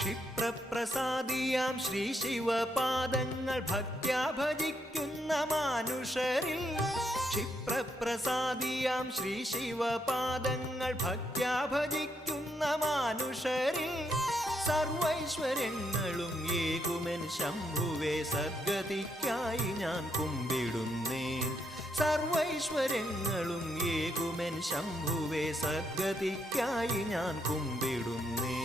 ക്ഷിപ്രപ്രസാദിയാം ശ്രീ ശിവപാദങ്ങൾ ഭക്ത്യാ ഭജിക്കുന്ന മാനുഷരിൽ ക്ഷിപ്രപ്രസാദിയാം ശ്രീ ശിവപാദങ്ങൾ ഭക്ത്യാ ഭജിക്കുന്ന മാനുഷരിൽ സർവൈശ്വര്യങ്ങളും ഏകുമെൻ ശംഭുവേ സദ്ഗതിക്കായി ഞാൻ കുമ്പിടുന്നേൻ സർവൈശ്വര്യങ്ങളും ഏകുമെൻ ശംഭുവേ സദ്ഗതിക്കായി ഞാൻ കുമ്പിടുന്നേൻ